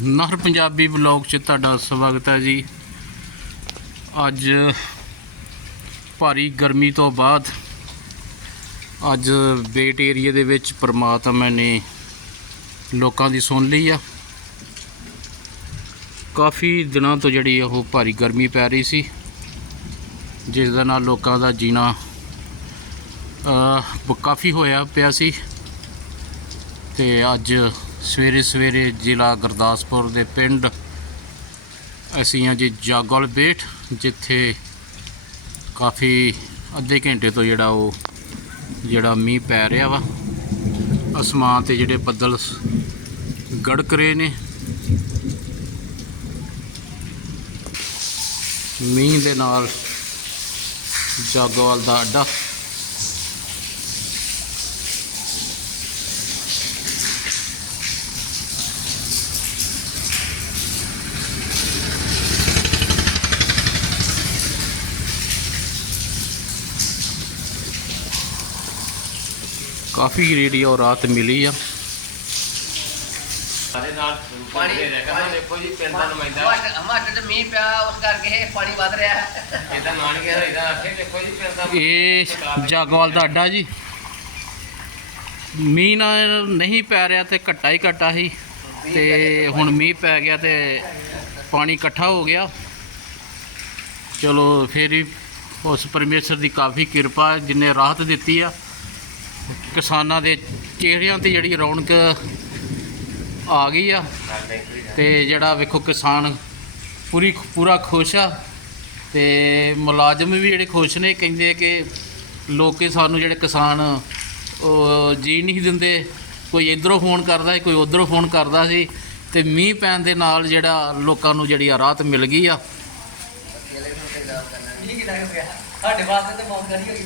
ਨਹਰ Punjabi blog 'ਚ ਤੁਹਾਡਾ ਸਵਾਗਤ ਹੈ ਜੀ। ਅੱਜ ਭਾਰੀ ਗਰਮੀ ਤੋਂ ਬਾਅਦ ਅੱਜ ਬੇਟ ਏਰੀਆ ਦੇ ਵਿੱਚ ਪਰਮਾਤਮਾ ਨੇ ਲੋਕਾਂ ਦੀ ਸੁਣ ਲਈ ਆ। ਕਾਫੀ ਦਿਨਾਂ ਤੋਂ ਜਿਹੜੀ ਉਹ ਭਾਰੀ ਗਰਮੀ ਪੈ ਰਹੀ ਸੀ, ਜਿਸ ਦੇ ਨਾਲ ਲੋਕਾਂ ਦਾ ਜੀਣਾ ਕਾਫੀ ਹੋਇਆ ਪਿਆ ਸੀ। ਤੇ ਅੱਜ ਸਵੇਰੇ ਸਵੇਰੇ ਜ਼ਿਲ੍ਹਾ ਗੁਰਦਾਸਪੁਰ ਦੇ ਪਿੰਡ ਅਸੀਂ ਹਾਂ ਜੀ ਜਾਗਲ ਬੇਟ, ਜਿੱਥੇ ਕਾਫੀ ਅੱਧੇ ਘੰਟੇ ਤੋਂ ਜਿਹੜਾ ਉਹ ਜਿਹੜਾ ਮੀਂਹ ਪੈ ਰਿਹਾ ਵਾ। ਅਸਮਾਨ ਤੇ ਜਿਹੜੇ ਬੱਦਲ ਗੜਕ ਰਹੇ ਨੇ। ਮੀਂਹ ਦੇ ਨਾਲ ਜਾਗਵਾਲ ਦਾ ਅੱਡਾ ਕਾਫੀ ਰੇਡੀਓ ਰਾਤ ਮਿਲੀ ਆ। ਸਾਡੇ ਨਾਲ ਪਾਣੀ- ਦੇਖੋ ਜੀ ਪਿੰਡ ਦਾ ਨੁਮਾਇੰਦਾ। ਮੀਂਹ ਪਿਆ ਉਸ ਕਰਕੇ ਇਹ ਪਾਣੀ ਵੱਧ ਰਿਹਾ ਹੈ। ਇਹਦਾ ਨਾਨ ਗਿਆ ਇਹਦਾ ਆਖੇ ਦੇਖੋ ਜੀ ਪਿੰਡ ਦਾ ਇਹ ਜਾਗਵਾਲ ਦਾ ਅੱਡਾ ਜੀ। ਮੀਂਹ ਨਾ ਨਹੀਂ ਪੈ ਰਿਹਾ ਤੇ ਘੱਟਾ ਹੀ ਘੱਟਾ ਹੀ ਤੇ ਹੁਣ ਮੀਂਹ ਪੈ ਗਿਆ ਤੇ ਪਾਣੀ ਇਕੱਠਾ ਹੋ ਗਿਆ। ਚਲੋ ਫਿਰ ਵੀ ਉਸ ਪਰਮੇਸ਼ਰ ਦੀ ਕਾਫੀ ਕਿਰਪਾ ਜਿਨੇ ਰਾਹਤ ਦਿੱਤੀ ਆ। ਕਿਸਾਨਾਂ ਦੇ ਚਿਹਰਿਆਂ ਤੇ ਜਿਹੜੀ ਰੌਣਕ ਆ ਗਈ ਆ। ਤੇ ਜਿਹੜਾ ਵੇਖੋ ਕਿਸਾਨ ਪੂਰੀ ਪੂਰਾ ਖੁਸ਼ ਆ। ਤੇ ਮੁਲਾਜ਼ਮ ਵੀ ਜਿਹੜੇ ਖੁਸ਼ ਨੇ, ਕਹਿੰਦੇ ਕਿ ਲੋਕੇ ਸਾਨੂੰ ਜਿਹੜੇ ਕਿਸਾਨ ਉਹ ਜੀ ਨਹੀਂ ਦਿੰਦੇ, ਕੋਈ ਇਧਰੋਂ ਫੋਨ ਕਰਦਾ ਸੀ, ਕੋਈ ਉਧਰੋਂ ਫੋਨ ਕਰਦਾ ਸੀ। ਤੇ ਮੀਂਹ ਪੈਣ ਦੇ ਨਾਲ ਜਿਹੜਾ ਲੋਕਾਂ ਨੂੰ ਜਿਹੜੀ ਆ ਰਾਹਤ ਮਿਲ ਗਈ ਆ। ਸਾਡੇ ਵਾਸਤੇ ਤਾਂ ਬਹੁਤ ਗਰੀ ਹੋਈ